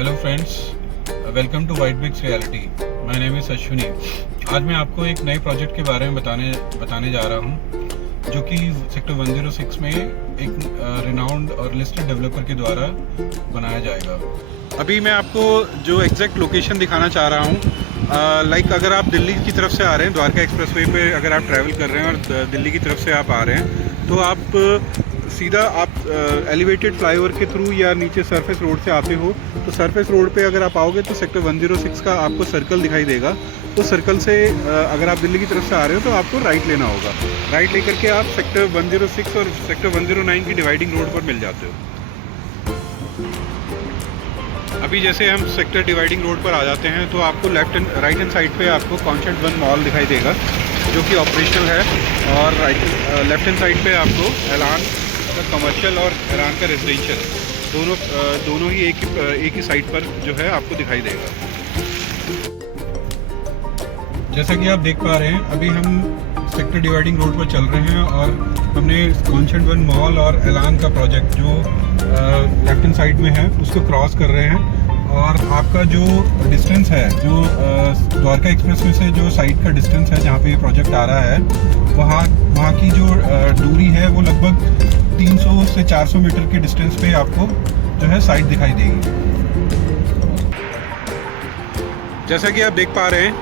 Hello friends, welcome to White Bigs Reality. My name is Ashwini. आज मैं आपको एक नए प्रोजेक्ट के बारे में बताने जा रहा हूं, जो कि सेक्टर 106 में एक रिनाउंड और लिस्टेड डेवलपर के द्वारा बनाया जाएगा। अभी मैं आपको जो एग्जैक्ट लोकेशन दिखाना चाह रहा हूं, लाइक अगर आप दिल्ली की तरफ से आ रहे हैं, द्वारका एक्सप्रेसवे पे अगर आप ट्रैवल कर रहे हैं और दिल्ली की तरफ से आप आ रहे हैं, तो आप सीधा एलिवेटेड फ्लाईओवर के थ्रू या नीचे सरफेस रोड से आते हो, तो सरफेस रोड पे अगर आप आओगे तो सेक्टर 106 का आपको सर्कल दिखाई देगा। तो सर्कल से अगर आप दिल्ली की तरफ से आ रहे हो तो आपको राइट लेना होगा। राइट लेकर के आप सेक्टर 106 और सेक्टर 109 की डिवाइडिंग रोड पर मिल जाते हो। अभी जैसे हम सेक्टर डिवाइडिंग रोड पर आ जाते हैं तो आपको राइट हैंड साइड पे आपको कॉन्सेप्ट 1 मॉल दिखाई देगा, जो कि ऑपरेशनल है, और लेफ्ट हैंड साइड पे आपको एलान का कमर्शियल और एलान का रेजिडेंशियल दोनों ही एक ही साइड पर जो है आपको दिखाई देगा। जैसा कि आप देख पा रहे हैं, अभी हम सेक्टर डिवाइडिंग रोड पर चल रहे हैं और हमने कॉन्सेप्ट 1 मॉल और एलान का प्रोजेक्ट जो लेफ्ट हैंड साइड में है उसको क्रॉस कर रहे हैं। और आपका जो डिस्टेंस है, जो द्वारका एक्सप्रेस में से जो साइड का डिस्टेंस है जहाँ पे ये प्रोजेक्ट आ रहा है, वहाँ की जो दूरी है वो लगभग 300 से 400 मीटर के डिस्टेंस पे आपको जो है साइट दिखाई देगी। जैसा कि आप देख पा रहे हैं,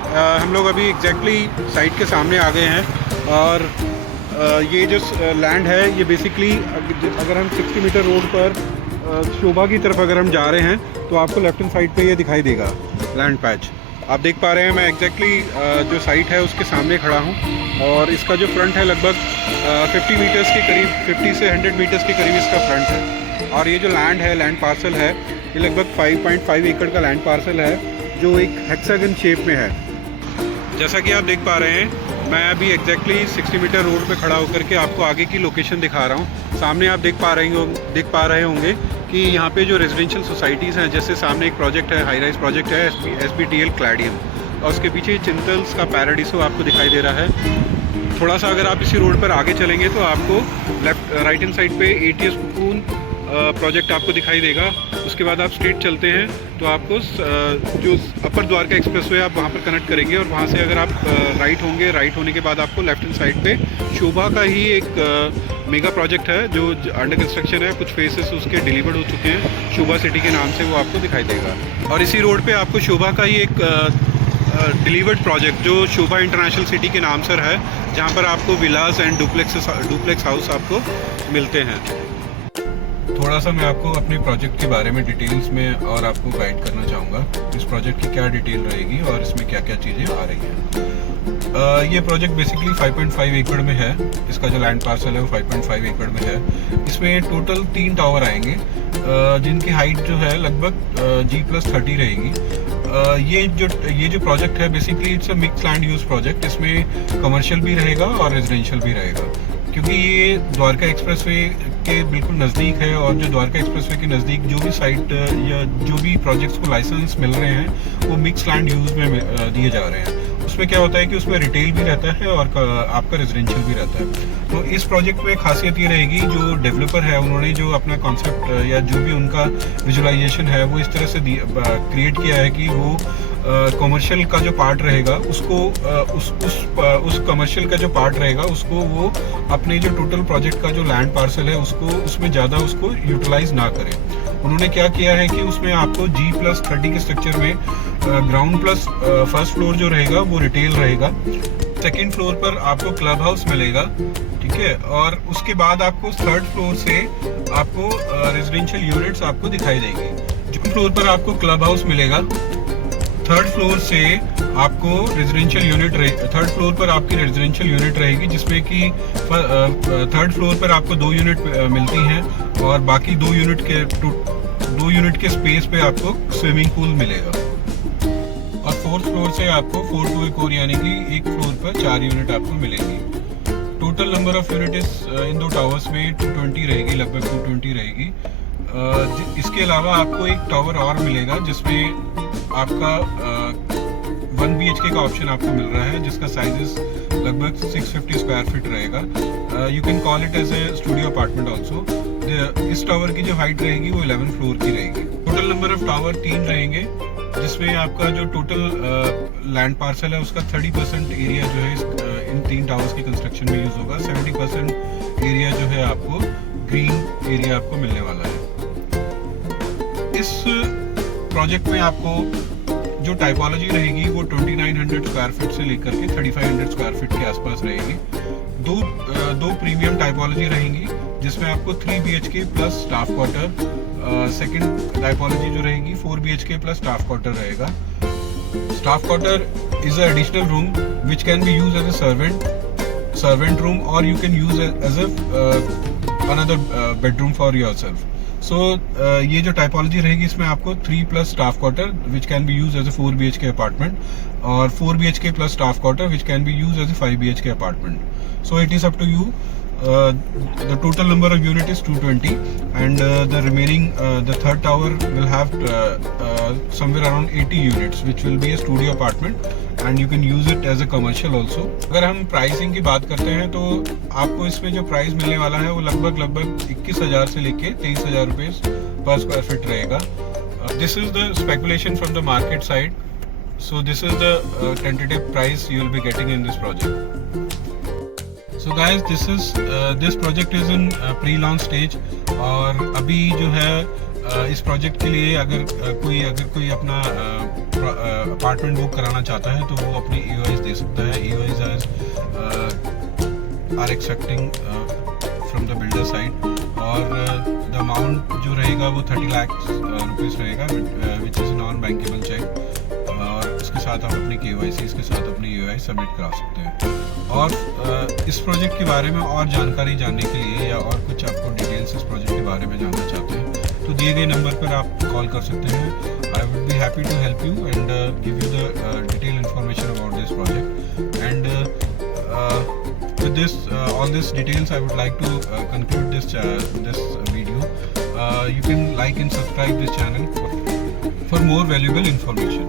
हम लोग अभी एग्जैक्टली साइट के सामने आ गए हैं। और ये जो लैंड है, ये बेसिकली अगर हम 60 मीटर रोड पर शोभा की तरफ अगर हम जा रहे हैं तो आपको लेफ्ट हैंड साइड पे ये दिखाई देगा लैंड पैच। आप देख पा रहे हैं, मैं एग्जैक्टली जो साइट है उसके सामने खड़ा हूँ, और इसका जो फ्रंट है लगभग 50 मीटर्स के करीब, 50 से 100 मीटर्स के करीब इसका फ्रंट है। और ये जो लैंड है, लैंड पार्सल है, ये लगभग 5.5 एकड़ का लैंड पार्सल है, जो एक हेक्सागन शेप में है। जैसा कि आप देख पा रहे हैं, मैं अभी एग्जैक्टली 60 मीटर रोड पे खड़ा होकर के आपको आगे की लोकेशन दिखा रहा हूँ। सामने आप देख पा रहे होंगे कि यहाँ पे जो रेजिडेंशियल सोसाइटीज़ हैं, जैसे सामने एक प्रोजेक्ट है, हाई राइज प्रोजेक्ट है SBTL क्लैडियम, और उसके पीछे चिंतल्स का पैराडीसो आपको दिखाई दे रहा है। थोड़ा सा अगर आप इसी रोड पर आगे चलेंगे तो आपको राइट हैंड साइड पे ATS कुकून प्रोजेक्ट आपको दिखाई देगा। उसके बाद आप स्ट्रेट चलते हैं तो आपको जो अपर द्वारका एक्सप्रेसवे आप वहाँ पर कनेक्ट करेंगे, और वहाँ से अगर आप राइट होने के बाद आपको लेफ्ट हैंड साइड पे शोभा का ही एक मेगा प्रोजेक्ट है जो अंडर कंस्ट्रक्शन है। कुछ फेसेस उसके डिलीवर्ड हो चुके हैं, शोभा सिटी के नाम से, वो आपको दिखाई देगा। और इसी रोड पे आपको शोभा का ही एक डिलीवर्ड प्रोजेक्ट जो शोभा इंटरनेशनल सिटी के नाम से है, जहाँ पर आपको विलास एंड डुप्लेक्स हाउस आपको मिलते हैं। थोड़ा सा मैं आपको अपने प्रोजेक्ट के बारे में डिटेल्स में और आपको गाइड करना चाहूँगा, इस प्रोजेक्ट की क्या डिटेल रहेगी और इसमें क्या क्या चीज़ें आ रही हैं। ये प्रोजेक्ट बेसिकली 5.5 एकड़ में है। इसका जो लैंड पार्सल है वो 5.5 एकड़ में है। इसमें टोटल 3 टावर आएंगे, जिनकी हाइट जो है लगभग G+30 रहेगी। ये जो प्रोजेक्ट है, basically it's a mix land use project. इसमें कमर्शियल भी रहेगा और रेजिडेंशियल भी रहेगा, क्योंकि ये द्वारका एक्सप्रेसवे के बिल्कुल नज़दीक है। और जो द्वारका एक्सप्रेसवे के नज़दीक जो भी साइट या जो भी प्रोजेक्ट्स को लाइसेंस मिल रहे हैं वो मिक्स लैंड यूज़ में दिए जा रहे हैं। उसमें क्या होता है कि उसमें रिटेल भी रहता है और आपका रेजिडेंशियल भी रहता है। तो इस प्रोजेक्ट में खासियत ये रहेगी, जो डेवलपर है उन्होंने जो अपना कॉन्सेप्ट या जो भी उनका विजुअलाइजेशन है वो इस तरह से क्रिएट किया है कि वो कमर्शियल का जो पार्ट रहेगा उसको उस कमर्शियल का जो पार्ट रहेगा उसको वो अपने जो टोटल प्रोजेक्ट का जो लैंड पार्सल है उसमें ज़्यादा उसको यूटिलाइज ना करें। उन्होंने क्या किया है कि उसमें आपको G+30 के स्ट्रक्चर में ग्राउंड प्लस फर्स्ट फ्लोर जो रहेगा वो रिटेल रहेगा। सेकेंड फ्लोर पर आपको क्लब हाउस मिलेगा, ठीक है। और उसके बाद आपको थर्ड फ्लोर से आपको रेजिडेंशियल यूनिट्स आपको दिखाई देंगे। सेकेंड फ्लोर पर आपको क्लब हाउस मिलेगा। थर्ड फ्लोर से आपको रेजिडेंशियल यूनिट थर्ड फ्लोर पर आपकी रेजिडेंशियल यूनिट रहेगी, जिसमें कि थर्ड फ्लोर पर आपको 2 यूनिट मिलती हैं, और बाकी 2 यूनिट के स्पेस पे आपको स्विमिंग पूल मिलेगा। और फोर्थ फ्लोर से आपको 4 to a core, यानी कि एक फ्लोर पर 4 यूनिट आपको मिलेंगी। Total number of unit in 2 towers में 220 रहेगी, लगभग 220 रहेगी। इसके अलावा आपको एक टावर और मिलेगा जिसमें आपका 1 BHK का ऑप्शन आपको मिल रहा है, जिसका साइजेस लगभग 650 स्क्वायर फीट रहेगा। You can call it as a studio apartment also. इस टावर की जो हाइट रहेगी वो 11 फ्लोर की रहेगी। टोटल नंबर ऑफ टावर 3 रहेंगे, जिसमें आपका जो टोटल लैंड पार्सल है उसका 30% एरिया जो है इन 3 टावर्स की कंस्ट्रक्शन में यूज होगा। 70% एरिया जो है आपको ग्रीन एरिया आपको मिलने वाला है। इस प्रोजेक्ट में आपको जो टाइपोलॉजी रहेगी वो 2900 स्क्वायर फीट से लेकर के 3500 स्क्वायर फीट के आसपास रहेगी। दो प्रीमियम टाइपोलॉजी रहेंगी, जिसमें आपको 3 BHK plus staff quarter, second typology जो रहेगी 4 BHK प्लस स्टाफ क्वार्टर रहेगा। Staff quarter is a additional room which can be use as a servant room, और you can use as another bedroom for yourself. So ये जो typology रहेगी इसमें आपको 3 plus staff quarter which can be use as a 4 BHK apartment, और 4 BHK plus staff quarter which can be use as a 5 BHK apartment. So it is up to you. The total number of unit is 220, and the remaining, the third tower will have somewhere around 80 units, which will be a studio apartment, and you can use it as a commercial also. अगर हम pricing की बात करते हैं तो आपको इसमें जो प्राइस मिलने वाला है वो लगभग 21,000 से लेके 23,000 रुपये पर स्क्वायर फीट रहेगा. This is the speculation from the market side. So this is the tentative price you will be getting in this project. So guys, this project is in pre-launch stage, और अभी जो है इस project के लिए अगर कोई अपना अपार्टमेंट बुक कराना चाहता है तो वो अपनी EOIs दे सकता है. EOIs are accepting from the builder side, और the amount जो रहेगा वो 30 लाख रुपीस रहेगा, which is non bankable cheque, और इसके साथ आप अपनी KYC इसके साथ अपनी EOI सबमिट करा सकते हैं. और इस प्रोजेक्ट के बारे में और जानकारी जानने के लिए या और कुछ आपको डिटेल्स इस प्रोजेक्ट के बारे में जानना चाहते हैं तो दिए गए नंबर पर आप कॉल कर सकते हैं. I would be happy to help you and give you the detail information about this project. And with this all these details, I would like to conclude this video. You can like and subscribe this channel for more valuable information.